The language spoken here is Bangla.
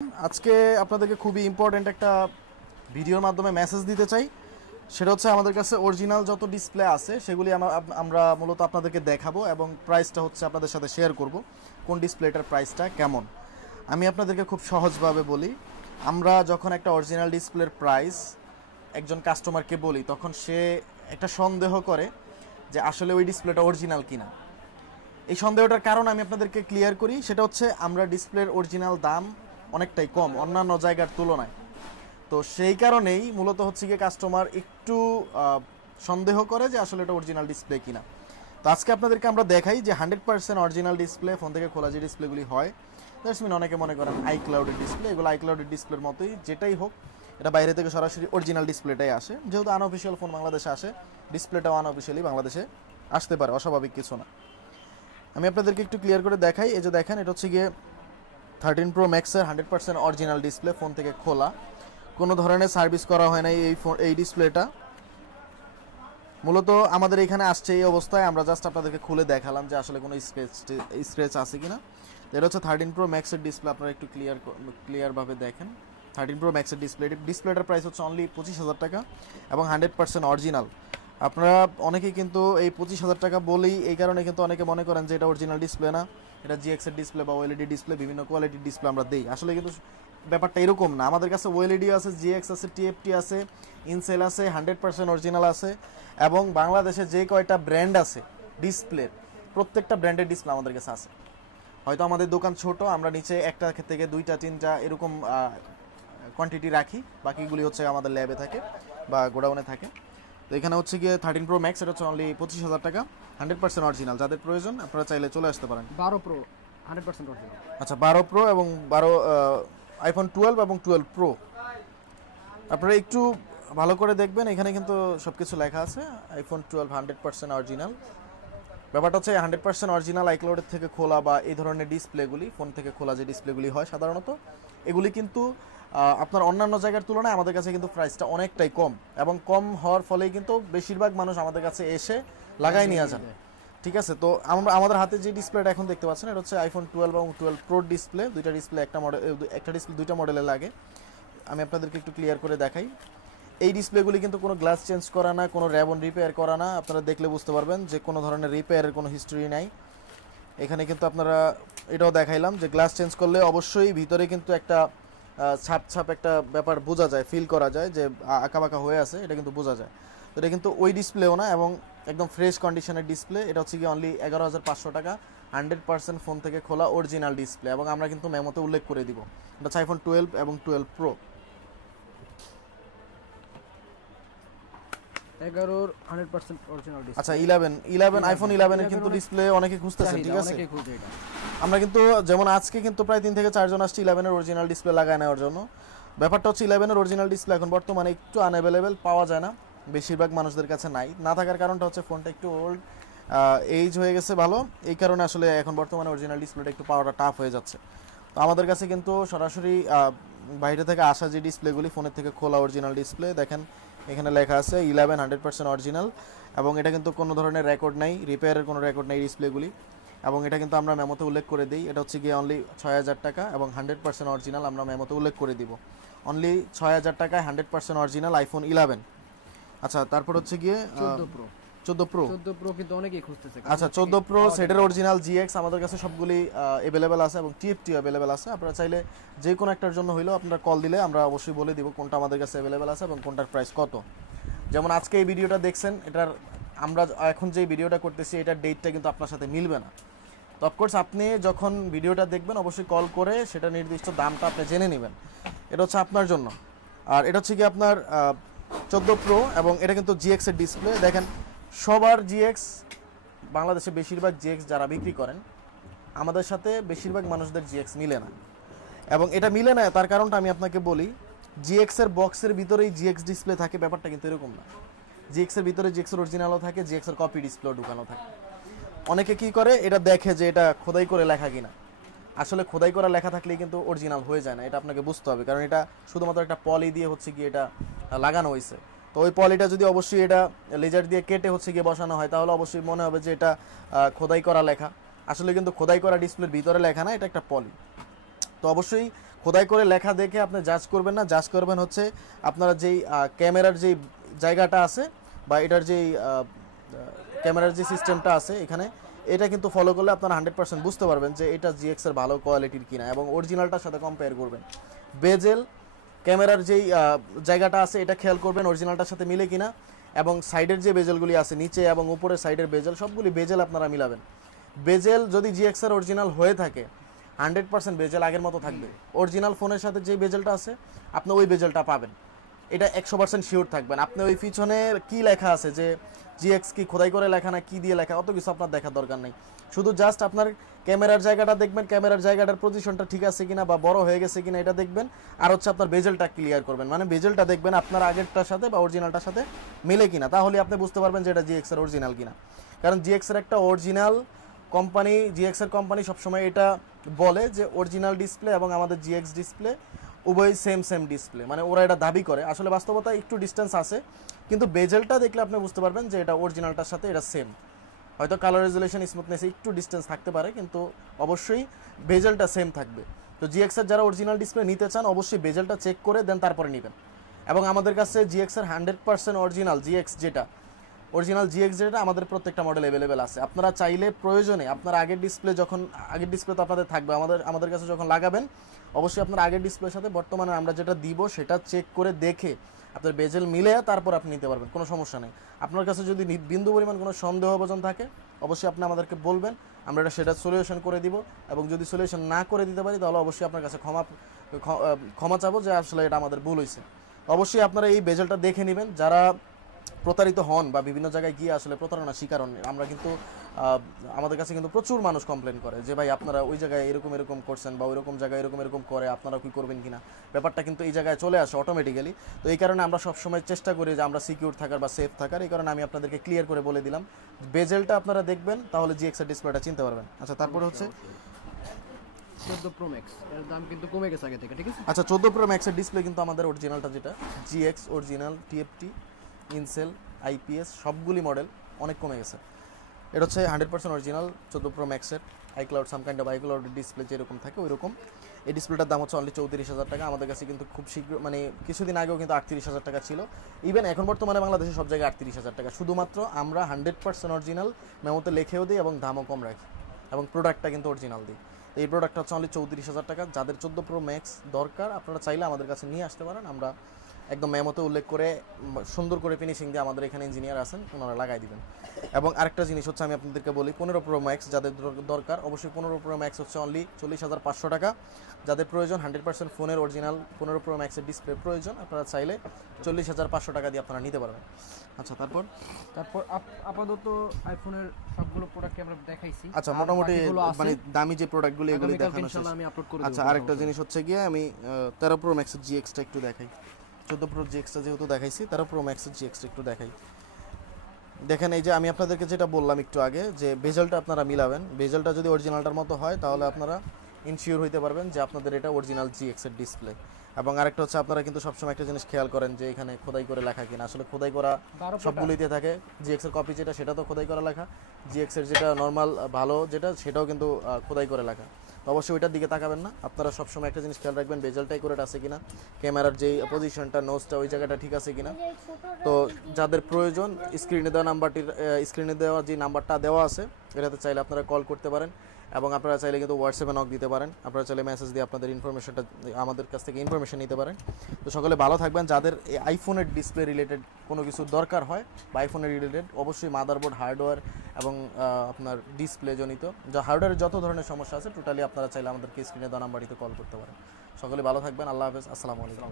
আজকে আপনাদেরকে খুবই ইম্পর্টেন্ট একটা ভিডিওর মাধ্যমে মেসেজ দিতে চাই। সেটা হচ্ছে আমাদের কাছে অরিজিনাল যত ডিসপ্লে আছে সেগুলি আমরা মূলত আপনাদেরকে দেখাবো এবং প্রাইসটা হচ্ছে আপনাদের সাথে শেয়ার করব কোন ডিসপ্লেটার প্রাইসটা কেমন। আমি আপনাদেরকে খুব সহজভাবে বলি, আমরা যখন একটা অরিজিনাল ডিসপ্লের প্রাইস একজন কাস্টমারকে বলি তখন সে একটা সন্দেহ করে যে আসলে ওই ডিসপ্লেটা অরিজিনাল কিনা। এই সন্দেহটার কারণ আমি আপনাদেরকে ক্লিয়ার করি, সেটা হচ্ছে আমরা ডিসপ্লের অরিজিনাল দাম অনেকটাই কম অন্যান্য জায়গার তুলনায়। তো সেই কারণেই মূলত হচ্ছে গিয়ে কাস্টমার একটু সন্দেহ করে যে আসলে এটা অরিজিনাল ডিসপ্লে কিনা। তো আজকে আপনাদেরকে আমরা দেখাই যে 100% অরিজিনাল ডিসপ্লে ফোন থেকে খোলা যে ডিসপ্লেগুলি হয়, দ্যাটস মিন অনেকে মনে করেন আইক্লাউডের ডিসপ্লে, এগুলো আইক্লাউডের ডিসপ্লের মতোই, যেটাই হোক এটা বাইরে থেকে সরাসরি অরিজিনাল ডিসপ্লেটাই আসে। যেহেতু আনঅফিসিয়াল ফোন বাংলাদেশে আসে, ডিসপ্লেটাও আনঅফিসিয়ালি বাংলাদেশে আসতে পারে, অস্বাভাবিক কিছু না। আমি আপনাদেরকে একটু ক্লিয়ার করে দেখাই। এই যে দেখেন, এটা হচ্ছে গিয়ে 13 Pro Maxের 100% অরিজিনাল ডিসপ্লে, ফোন থেকে খোলা, কোনো ধরনের সার্ভিস করা হয় নাই এই ডিসপ্লেটা। মূলত আমাদের এখানে আসছে এই অবস্থায়, আমরা জাস্ট আপনাদেরকে খুলে দেখালাম যে আসলে কোনো স্ক্র্যাচ আছে কিনা। এটা হচ্ছে 13 Pro Maxের ডিসপ্লে, আপনারা একটু ক্লিয়ারভাবে দেখেন। 13 Pro Maxের ডিসপ্লেটার প্রাইস হচ্ছে অনলি 25,000 টাকা এবং 100% অরিজিনাল। আপনারা অনেকেই কিন্তু এই 25,000 টাকা বলেই এই কারণে কিন্তু অনেকে মনে করেন যে এটা অরিজিনাল ডিসপ্লে না, এটা জিএক্সের ডিসপ্লে বা ওএলইডি ডিসপ্লে, বিভিন্ন কোয়ালিটির ডিসপ্লে আমরা দেই। আসলে কিন্তু ব্যাপারটা এরকম না। আমাদের কাছে ওএলইডি আছে, জিএক্স আছে, টিএফটি আছে, ইনসেল আছে, 100% অরিজিনাল আছে এবং বাংলাদেশে যে কয়টা ব্র্যান্ড আছে ডিসপ্লের, প্রত্যেকটা ব্র্যান্ডের ডিসপ্লে আমাদের কাছে আছে। হয়তো আমাদের দোকান ছোট, আমরা নিচে একটা থেকে দুইটা তিনটা এরকম কোয়ান্টিটি রাখি, বাকিগুলি হচ্ছে আমাদের ল্যাবে থাকে বা গোডাউনে থাকে। তো এখানে হচ্ছে গিয়ে 13 Pro Max, এটা হচ্ছে অনলি 25,000 টাকা, 100% অরিজিনাল। যাদের প্রয়োজন আপনারা চাইলে চলে আসতে পারেন। 12 Pro 100% অরিজিনাল। আচ্ছা, 12 Pro এবং 12 আইফোন 12 এবং 12 Pro আপনারা একটু ভালো করে দেখবেন, এখানে কিন্তু সব কিছু লেখা আছে। IPhone 12 100% original. ব্যাপারটা হচ্ছে 100% অরিজিনাল আইক্লাউডের থেকে খোলা বা এই ধরনের ডিসপ্লেগুলি, ফোন থেকে খোলা যে ডিসপ্লেগুলি হয় সাধারণত, এগুলি কিন্তু আপনার অন্যান্য জায়গার তুলনায় আমাদের কাছে কিন্তু প্রাইসটা অনেকটাই কম, এবং কম হওয়ার ফলেই কিন্তু বেশিরভাগ মানুষ আমাদের কাছে এসে লাগাই নিয়ে যান। ঠিক আছে, তো আমাদের হাতে যে ডিসপ্লেটা এখন দেখতে পাচ্ছেন, এটা হচ্ছে আইফোন 12 এবং 12 Pro ডিসপ্লে। দুইটা ডিসপ্লে একটা ডিসপ্লে দুইটা মডেলে লাগে। আমি আপনাদেরকে একটু ক্লিয়ার করে দেখাই। এই ডিসপ্লেগুলি কিন্তু কোনো গ্লাস চেঞ্জ করা না, কোনো র্যাবন রিপেয়ার করা না। আপনারা দেখলে বুঝতে পারবেন যে কোনো ধরনের রিপেয়ারের কোনো হিস্ট্রি নাই এখানে। কিন্তু আপনারা এটাও দেখাইলাম যে গ্লাস চেঞ্জ করলে অবশ্যই ভিতরে কিন্তু একটা ছাপ একটা ব্যাপার বোঝা যায়, ফিল করা যায় যে আঁকাবাঁকা হয়ে আছে, এটা কিন্তু বোঝা যায়। তো এটা কিন্তু ওই ডিসপ্লেও না এবং একদম ফ্রেশ কন্ডিশনের ডিসপ্লে। এটা হচ্ছে কি অনলি 11,500 টাকা, 100% ফোন থেকে খোলা অরিজিনাল ডিসপ্লে, এবং আমরা কিন্তু মেমোতে উল্লেখ করে দিব এটা হচ্ছে আইফোন 12 এবং 12 Pro। 11 100% original display. আচ্ছা, 11 আইফোন 11 এর কিন্তু ডিসপ্লে অনেকে খুঁজতেছেন, ঠিক আছে। আমরা কিন্তু যেমন আজকে কিন্তু প্রায় 3 থেকে 4 জন আসছে 11 এর অরিজিনাল ডিসপ্লে লাগায় নেওয়ার জন্য। ব্যাপারটা হচ্ছে 11 এর অরিজিনাল ডিসপ্লে এখন বর্তমানে একটু আনঅ্যাভেলেবেল, পাওয়া যায় না, বেশিরভাগ মানুষদের কাছে নাই। না থাকার কারণটা হচ্ছে ফোনটা একটু ওল্ড, এইজ হয়ে গেছে ভালো, এই কারণে আসলে এখন বর্তমানে অরিজিনাল ডিসপ্লেটা একটু পাওয়াটা টাফ হয়ে যাচ্ছে। তো আমাদের কাছে কিন্তু সরাসরি বাইরে থেকে আসা যে ডিসপ্লেগুলি, ফোনের থেকে খোলা অরিজিনাল ডিসপ্লে, দেখেন এখানে লেখা আছে 11 100% অরিজিনাল, এবং এটা কিন্তু কোনো ধরনের রেকর্ড নাই, রিপেয়ারের কোনো রেকর্ড নেই ডিসপ্লেগুলি, এবং এটা কিন্তু আমরা মেমোতে উল্লেখ করে দিই। এটা হচ্ছে গিয়ে অনলি 6,000 টাকা এবং 100% অরিজিনাল, আমরা মেমোতে উল্লেখ করে দিব অনলি 6,000 টাকায় 100% অরিজিনাল আইফোন 11। আচ্ছা, তারপর হচ্ছে গিয়ে 14 Pro কিন্তু অনেকেই খুঁজতেছে। আচ্ছা, 14 Pro সেটের অরিজিনাল জিএক্স আমাদের কাছে সবগুলি अवेलेबल আছে এবং টিএফটি अवेलेबल আছে। আপনারা চাইলে যে কোনো একটার জন্য হইলেও আপনারা কল দিলে আমরা অবশ্যই বলে দিব কোনটা আমাদের কাছে अवेलेबल আছে এবং কোনটার প্রাইস কত। যেমন আজকে এই ভিডিওটা দেখছেন, এটার আমরা এখন যে ভিডিওটা করতেছি এটার ডেটটা কিন্তু আপনার সাথে মিলবে না। তো অফকোর্স আপনি যখন ভিডিওটা দেখবেন অবশ্যই কল করে সেটা নির্দিষ্ট দামটা আপনি জেনে নেবেন, এটা হচ্ছে আপনার জন্য। আর এটা হচ্ছে কি আপনার 14 Pro এবং এটা কিন্তু জিএক্স এর ডিসপ্লে। দেখেন সবার জিএক্স, বাংলাদেশে বেশিরভাগ জিএক্স যারা বিক্রি করেন আমাদের সাথে বেশিরভাগ মানুষদের জিএক্স মিলে না, এবং এটা মিলে না তার কারণটা আমি আপনাকে বলি। জিএক্স এর বক্সের ভিতরেই জিএক্স ডিসপ্লে থাকে, ব্যাপারটা কিন্তু এরকম না। জিএক্স এর ভিতরে জিএক্স এর অরিজিনালও থাকে, জিএক্স এর কপি ডিসপ্লেও ঢুকানো থাকে। অনেকে কি করে, এটা দেখে যে এটা খোদাই করে লেখা কিনা। আসলে খোদাই করা লেখা থাকলেই কিন্তু অরিজিনাল হয়ে যায় না, এটা আপনাকে বুঝতে হবে, কারণ এটা শুধুমাত্র একটা পলি দিয়ে হচ্ছে কি এটা লাগানো হয়েছে। তো ওই পলিটা যদি অবশ্যই এটা লেজার দিয়ে কেটে হচ্ছে গিয়ে বসানো হয় তাহলে অবশ্যই মনে হবে যে এটা খোদাই করা লেখা। আসলে কিন্তু খোদাই করা ডিসপ্লের ভিতরে লেখা না, এটা একটা পলি। তো অবশ্যই খোদাই করে লেখা দেখে আপনি জাজ করবেন না, জাজ করবেন হচ্ছে আপনারা যেই ক্যামেরার যেই জায়গাটা আছে বা এটার যেই ক্যামেরার যে সিস্টেমটা আছে এখানে, এটা কিন্তু ফলো করলে আপনারা 100% বুঝতে পারবেন যে এটা জিএক্স এর ভালো কোয়ালিটির কিনা, এবং অরিজিনালটার সাথে কম্পেয়ার করবেন। বেজেল ক্যামেরার যেই জায়গাটা আছে এটা খেয়াল করবেন অরিজিনালটার সাথে মিলে কিনা, এবং সাইডের যে বেজেলগুলি আছে নিচে এবং উপরের সাইডের বেজেল, সবগুলি বেজেল আপনারা মিলাবেন। বেজেল যদি জিএক্স এর অরিজিনাল হয়ে থাকে 100% বেজেল আগের মতো থাকবে। অরিজিনাল ফোনের সাথে যে বেজেলটা আছে আপনি ওই বেজেলটা পাবেন, এটা 100% শিওর থাকবেন। আপনি ওই পিছনে কি লেখা আছে যে জিএক্স কি খোদাই করে লেখা না কি দিয়ে লেখা, অত কিছু আপনার দেখার দরকার নেই। শুধু জাস্ট আপনার ক্যামেরার জায়গাটা দেখবেন, ক্যামেরার জায়গাটার পজিশনটা ঠিক আছে কিনা বা বড় হয়ে গেছে কিনা এটা দেখবেন, আর হচ্ছে আপনার বেজেলটা ক্লিয়ার করবেন, মানে বেজেলটা দেখবেন আপনার আগেরটার সাথে বা অরিজিনালটার সাথে মিলে কিনা, তাহলে আপনি বুঝতে পারবেন যে এটা জিএক্স এর অরিজিনাল কিনা। কারণ জিএক্স এর একটা অরিজিনাল কোম্পানি, জিএক্স এর কোম্পানি সবসময় এটা বলে যে অরিজিনাল ডিসপ্লে এবং আমাদের জিএক্স ডিসপ্লে উভয় সেম ডিসপ্লে, মানে ওরা এটা দাবি করে। আসলে বাস্তবতা একটু ডিস্টেন্স আছে, কিন্তু বেজেলটা দেখলে আপনি বুঝতে পারবেন যে এটা অরিজিনালটার সাথে এটা সেম। হয়তো কালার রেজুলেশন স্মুথনেসে একটু ডিস্টেন্স থাকতে পারে, কিন্তু অবশ্যই বেজেলটা সেম থাকবে। তো জিএক্স এর যারা অরিজিনাল ডিসপ্লে নিতে চান অবশ্যই বেজেলটা চেক করে দেন তারপরে নেবেন। এবং আমাদের কাছে জিএক্স এর 100% অরিজিনাল জিএক্স যেটা আমাদের প্রত্যেকটা মডেল অ্যাভেলেবেল আছে। আপনারা চাইলে প্রয়োজনে আপনার আগের ডিসপ্লে তো আপনাদের থাকবে, আমাদের কাছে যখন লাগাবেন অবশ্যই আপনার আগের ডিসপ্লের সাথে বর্তমানে আমরা যেটা দিব সেটা চেক করে দেখে আপনার বেজেল মিলে তারপর আপনি নিতে পারবেন, কোনো সমস্যা নেই। আপনার কাছে যদি বিন্দু পরিমাণ কোনো সন্দেহভাজন থাকে অবশ্যই আপনি আমাদেরকে বলবেন, আমরা সেটা সলিউশন করে দিব। এবং যদি সলিউশন না করে দিতে পারি তাহলে অবশ্যই আপনার কাছে ক্ষমা চাবো যে আসলে এটা আমাদের ভুল হয়েছে। অবশ্যই আপনারা এই বেজেলটা দেখে নেবেন। যারা প্রতারিত হন বা বিভিন্ন জায়গায় গিয়ে আসলে প্রতারণা শিকার হন, আমরা কিন্তু আমাদের কাছে কিন্তু প্রচুর মানুষ কমপ্লেন করে যে ভাই আপনারা ওই জায়গায় এরকম করছেন বা ওইরকম জায়গায় এরকম করে, আপনারা কি করবেন কিনা, ব্যাপারটা কিন্তু এই জায়গায় চলে আসে অটোমেটিক্যালি। তো এই কারণে আমরা সবসময় চেষ্টা করি যে আমরা সিকিউর থাকার বা সেফ থাকার। এই কারণে আমি আপনাদেরকে ক্লিয়ার করে বলে দিলাম, বেজেলটা আপনারা দেখবেন তাহলে জিএক্স এর ডিসপ্লেটা চিনতে পারবেন। আচ্ছা, তারপরে হচ্ছে 14 প্রো ম্যাক্স এর দাম কিন্তু কমে গেছে আগে থেকে, ঠিক আছে? আচ্ছা, 14 প্রো ম্যাক্সের ডিসপ্লে কিন্তু আমাদের অরিজিনালটা যেটা GX original TFT in-cell IPS সবগুলি মডেল অনেক কমে গেছে। এটা হচ্ছে 100% অরিজিনাল 14 প্রো ম্যাক্সের iCloud, some kind of iCloud display যেরকম থাকে ওইরকম। এই ডিসপ্লেটার দাম হচ্ছে অনলি 34,000 টাকা। আমাদের কাছে কিন্তু খুব শীঘ্র, মানে কিছুদিন আগেও কিন্তু 38,000 টাকা ছিল। ইভেন এখন বর্তমানে বাংলাদেশে সব জায়গায় 38,000 টাকা। শুধুমাত্র আমরা 100% অরিজিনাল মেমোতে লিখেও দিই এবং দামও কম রাখি, এবং প্রোডাক্টটা কিন্তু অরিজিনাল দিই। এই প্রোডাক্টটা হচ্ছে অনলি 34,000 টাকা। যাদের 14 প্রো ম্যাক্স দরকার আপনারা চাইলে আমাদের কাছে নিয়ে আসতে পারেন। আমরা একদম মেমোতে উল্লেখ করে সুন্দর করে ফিনিশিং দিয়ে আমাদের এখানে ইঞ্জিনিয়ার আছেন, ওনারা লাগাই দিবেন। এবং আরেকটা জিনিস হচ্ছে আমি আপনাদেরকে বলি, 15 প্রো ম্যাক্স যাদের দরকার অবশ্যই 15 প্রো ম্যাক্স হচ্ছে অনলি 40,500 টাকা। যাদের প্রয়োজন 100% ফোনের অরিজিনাল 15 প্রো ম্যাক্সের ডিসপ্লে প্রয়োজন, আপনারা চাইলে 40,500 টাকা দিয়ে আপনারা নিতে পারবেন। আচ্ছা, তারপর আপাতত আইফোনের সবগুলো প্রোডাক্ট আমরা দেখাইছি। আচ্ছা, মোটামুটি মানে দামি যে প্রোডাক্টগুলো এগুলো দেখানো শেষ। আমি আপলোড করে আচ্ছা, আরেকটা জিনিস হচ্ছে গিয়ে আমি 13 প্রো ম্যাক্সের জিএক্সটা একটু দেখাই। 14 প্রো জিএক্সটা যেহেতু দেখাইছি, 13 প্রো ম্যাক্সের জিএক্সটা একটু দেখাই। দেখেন, এই যে আমি আপনাদেরকে যেটা বললাম একটু আগে যে বেজেলটা আপনারা মিলাবেন, বেজেলটা যদি অরিজিনালটার মতো হয় তাহলে আপনারা ইনশিওর হইতে পারবেন যে আপনাদের এটা অরিজিনাল জিএক্স এর ডিসপ্লে। এবং আরেকটা হচ্ছে আপনারা কিন্তু সবসময় একটা জিনিস খেয়াল করেন যে এখানে খোদাই করে লেখা কিনা। আসলে খোদাই করা সবগুলিতে থাকে, জিএক্স এর কপি যেটা সেটা তো খোদাই করা লেখা, জিএক্স এর যেটা নর্মাল ভালো যেটা সেটাও কিন্তু খোদাই করে লেখা। তো অবশ্যই ওইটার দিকে তাকাবেন না, আপনারা সবসময় একটা জিনিস খেয়াল রাখবেন বেজেলটা একুরেট আছে কিনা, ক্যামেরার যেই পজিশনটা নোজটা ওই জায়গাটা ঠিক আছে কিনা। তো যাদের প্রয়োজন স্ক্রিনে দেওয়া যে নাম্বারটা দেওয়া আছে এটাতে চাইলে আপনারা কল করতে পারেন, এবং আপনারা চাইলে কিন্তু হোয়াটসঅ্যাপে নক দিতে পারেন। আপনারা চাইলে মেসেজ দিয়ে আপনাদের ইনফরমেশনটা আমাদের কাছ থেকে ইনফরমেশন নিতে পারেন। তো সকলে ভালো থাকবেন। যাদের আইফোনের ডিসপ্লে রিলেটেড কোনো কিছু দরকার হয় বা আইফোনের রিলেটেড অবশ্যই মাদারবোর্ড, হার্ডওয়্যার এবং আপনার ডিসপ্লে জনিত হার্ডওয়্যারের যত ধরনের সমস্যা আছে টোটালি আপনারা চাইলে আমাদেরকে স্ক্রিনে দেওয়া নাম্বারটিতে কল করতে পারেন। সকলে ভালো থাকবেন। আল্লাহ হাফেজ, আসসালামু আলাইকুম।